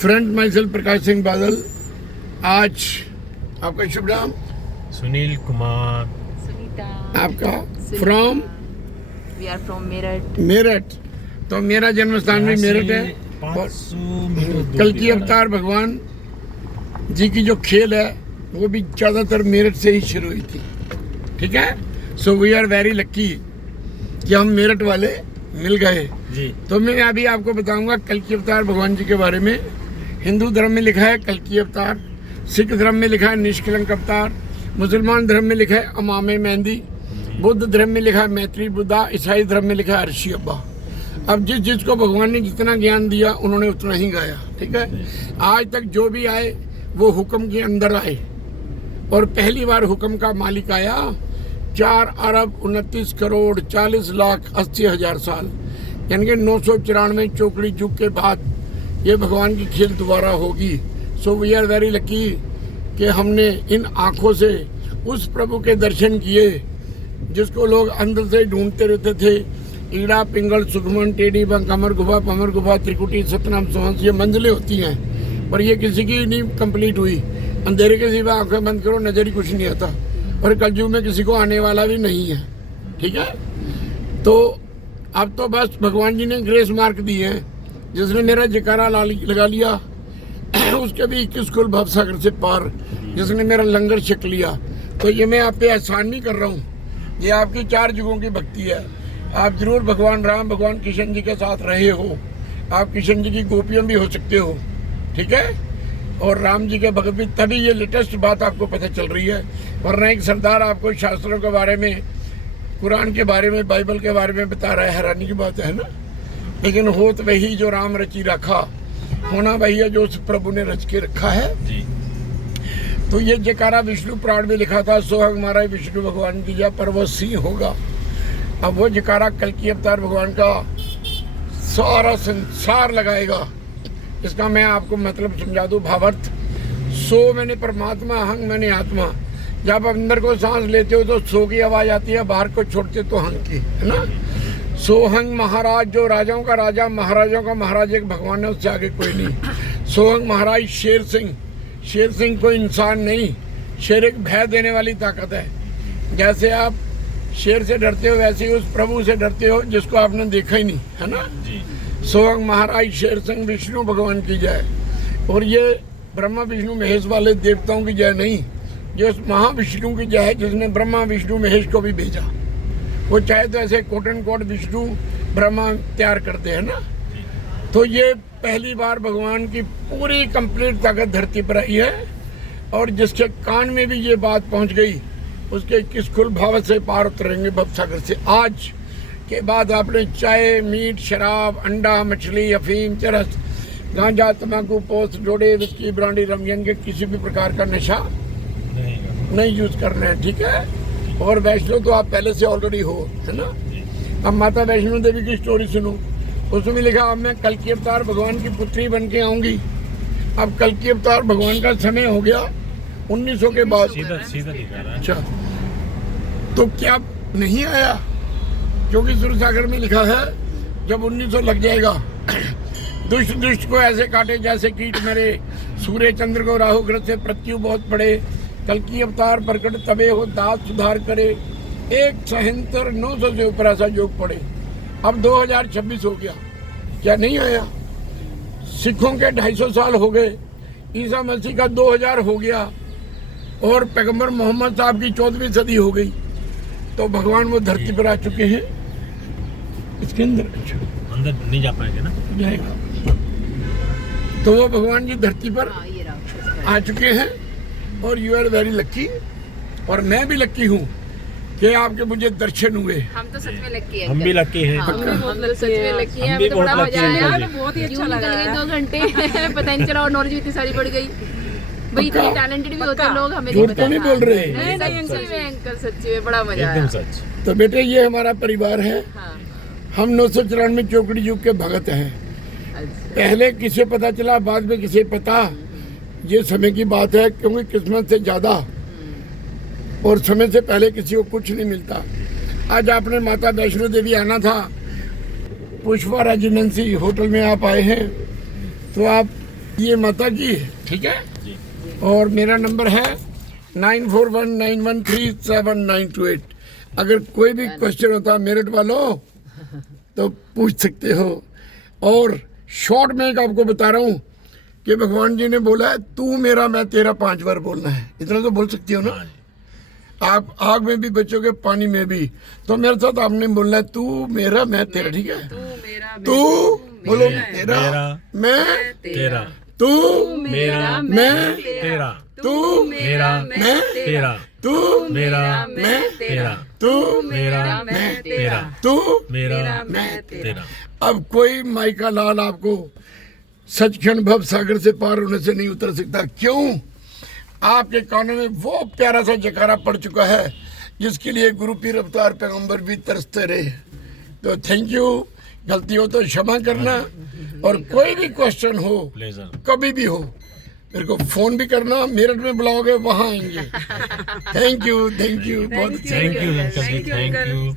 Friend myself Prakash Singh Badal. आज आपका शुभ नाम? सुनील कुमार। सुनीता। आपका? From? We are from Meerut. Meerut. तो मेरा जन्म स्थान भी मेरठ है। 500 मीटर कल की अवतार भगवान जी की जो खेल है वो भी ज़्यादातर मेरठ से ही शुरू हुई थी। ठीक है, so we are very lucky कि हम मेरठ वाले मिल गए जी। तो मैं अभी आपको बताऊंगा कल की अवतार भगवान जी के बारे में। हिंदू धर्म में लिखा है कल की अवतार, सिख धर्म में लिखा है निष्कलंक अवतार, मुसलमान धर्म में लिखा है अमामे मेहंदी, बौद्ध धर्म में लिखा है मैत्री बुद्धा, ईसाई धर्म में लिखा है अर्शी अब्बा। अब जिस जिसको भगवान ने जितना ज्ञान दिया उन्होंने उतना ही गाया। ठीक है, आज तक जो भी आए वो हुक्म के अंदर आए और पहली बार हुक्म का मालिक आया 4 अरब 29 करोड़ 40 लाख 80 हजार साल, यानी कि 994 चौकड़ी युग के बाद ये भगवान की खेल दोबारा होगी। So we are very lucky कि हमने इन आँखों से उस प्रभु के दर्शन किए जिसको लोग अंदर से ढूंढते रहते थे। ईड़ा पिंगल सुखमन टेढ़ी कमर गुफा पमर गुफा त्रिकुटी सतनाम सोहंस, ये मंजिलें होती हैं पर ये किसी की नहीं कंप्लीट हुई। अंधेरे के सिवा आंखें बंद करो नजर ही कुछ नहीं आता और कलयुग में किसी को आने वाला भी नहीं है। ठीक है, तो अब तो बस भगवान जी ने ग्रेस मार्क दी है। जिसने मेरा जयकारा लगा लिया उसके भी 21 कुल भवसागर से पार, जिसने मेरा लंगर छक लिया। तो ये मैं आप पे एहसान नहीं कर रहा हूँ, ये आपकी 4 युगों की भक्ति है। आप जरूर भगवान राम भगवान कृष्ण जी के साथ रहे हो, आप कृष्ण जी की गोपियाँ भी हो सकते हो। ठीक है, और राम जी के भगत भी, तभी ये लेटेस्ट बात आपको पता चल रही है। वरना एक सरदार आपको शास्त्रों के बारे में, कुरान के बारे में, बाइबल के बारे में बता रहा है, हैरानी की बात है ना। लेकिन हो तो वही जो राम रची रखा, होना वही है जो उस प्रभु ने रच के रखा है जी। तो ये जयकारा विष्णु पुराण में लिखा था, सोहग मारा विष्णु भगवान की जय पर वो सिंह होगा। अब वो जयकारा कल की अवतार भगवान का सारा संसार लगाएगा। इसका मैं आपको मतलब समझा दूं, भावार्थ। सो मैंने परमात्मा, हंग मैंने आत्मा। जब अंदर को सांस लेते हो तो सो की आवाज आती है, बाहर को छोड़ते तो हंग की, है ना। सोहंग महाराज, जो राजाओं का राजा महाराजाओं का महाराज एक भगवान है, उससे आगे कोई नहीं। सोहंग महाराज शेर सिंह, शेर सिंह कोई इंसान नहीं, शेर एक भय देने वाली ताकत है। जैसे आप शेर से डरते हो वैसे ही उस प्रभु से डरते हो जिसको आपने देखा ही नहीं, है ना। सोहंग महाराज शेर सिंह विष्णु भगवान की जय। और ये ब्रह्मा विष्णु महेश वाले देवताओं की जय नहीं, ये उस महाविष्णु की जय है जिसने ब्रह्मा विष्णु महेश को भी भेजा। वो चाहे तो ऐसे quote and quote Vishnu Brahma तैयार करते हैं ना। तो ये पहली बार भगवान की पूरी कंप्लीट ताकत धरती पर आई है और जिसके कान में भी ये बात पहुंच गई उसके 21 कुल भाव से पार उतरेंगे भवसागर से। आज के बाद आपने चाय मीट शराब अंडा मछली अफीम चरस गांजा तंबाकू पोस्ट जोड़े विस्की ब्रांडी रमजन के किसी भी प्रकार का नशा नहीं यूज करना है। ठीक है, और वैष्णो तो आप पहले से ऑलरेडी हो, है ना। अब माता वैष्णो देवी की स्टोरी सुनो, उसमें लिखा अब मैं कल की अवतार भगवान की पुत्री बन के आऊंगी। अब कल की अवतार भगवान का समय हो गया 1900 के बाद। सीधा दिखा रहा है। अच्छा, तो क्या नहीं आया? क्योंकि सुरसागर में लिखा है जब 1900 लग जाएगा दुष्ट दुष्ट को ऐसे काटे जैसे कीट मरे, सूर्य चंद्र को राहु ग्रह से मृत्यु बहुत पड़े, कल की अवतार प्रकट तबे हो दास सुधार करे, एक सहंतर 900 से ऊपर ऐसा योग पड़े। अब 2026 हो गया, क्या नहीं आया? सिखों के 250 साल हो गए, ईसा मसीह का 2000 हो गया और पैगंबर मोहम्मद साहब की 14वीं सदी हो गई। तो भगवान वो धरती पर आ चुके हैं। इसके अंदर नहीं जा पाएंगे ना, जाएगा। तो वो भगवान जी धरती पर आ चुके हैं और यू आर वेरी लक्की। और मैं भी लक्की हूँ कि आपके मुझे दर्शन हुए। हम तो सच में लकी हैं। हम भी लकी हैं। हम तो सच में लकी हैं। हम भी तो बड़ा बहुत मजा lucky हैं। आया, बहुत ही अच्छा लगा। 2 घंटे पता नहीं चला और नॉलेज भी इतनी सारी बढ़ गई। भाई इतने टैलेंटेड भी होते हैं लोग, हमें नहीं झूठ पता। तो नहीं बोल रहे। नहीं सच्ची में अंकल, सच्ची में बड़ा मजा आया। एकदम सच। तो बेटे ये हमारा परिवार है। हाँ, हम 994 चौकड़ी युग के भगत हैं। पहले किसे पता चला, बाद में किसे पता, ये समय की बात है। क्योंकि किस्मत से ज्यादा और समय से पहले किसी को कुछ नहीं मिलता। आज आपने माता वैष्णो देवी आना था, पुष्पा रेजिडेंसी होटल में आप आए हैं, तो आप ये माता की है, ठीक है। जी और मेरा नंबर है 9419137928। अगर कोई भी क्वेश्चन होता है मेरठ वालों तो पूछ सकते हो। और शॉर्ट में एक आपको बता रहा हूँ कि भगवान जी ने बोला है तू मेरा मैं तेरा 5 बार बोलना है। इतना तो बोल सकती हो ना। हाँ जी आप आग में भी बचोगे, पानी में भी। तो मेरे साथ आपने बोलना है तू मेरा मैं तेरा, ठीक है। तू बोलो मेरा मैं तेरा तू मेरा मैं तेरा तू मेरा मैं तेरा तू मेरा मैं तेरा तू मेरा मैं तेरा तू मेरा मैं तेरा। अब कोई माइका लाल आपको सचखंड भव सागर से पार होने से नहीं उतर सकता। क्यों? आपके कानों में वो प्यारा सा जकारा पड़ चुका है जिसके लिए गुरु पीर अवतार पैगंबर भी तरसते रहे। तो थैंक यू। गलती हो तो क्षमा करना। और कोई भी क्वेश्चन हो प्लेजर कभी भी हो मेरे को फोन भी करना। मेरठ में बुलाओगे वहाँ आएंगे। थैंक यू बहुत अच्छा thank you uncle ji thank you.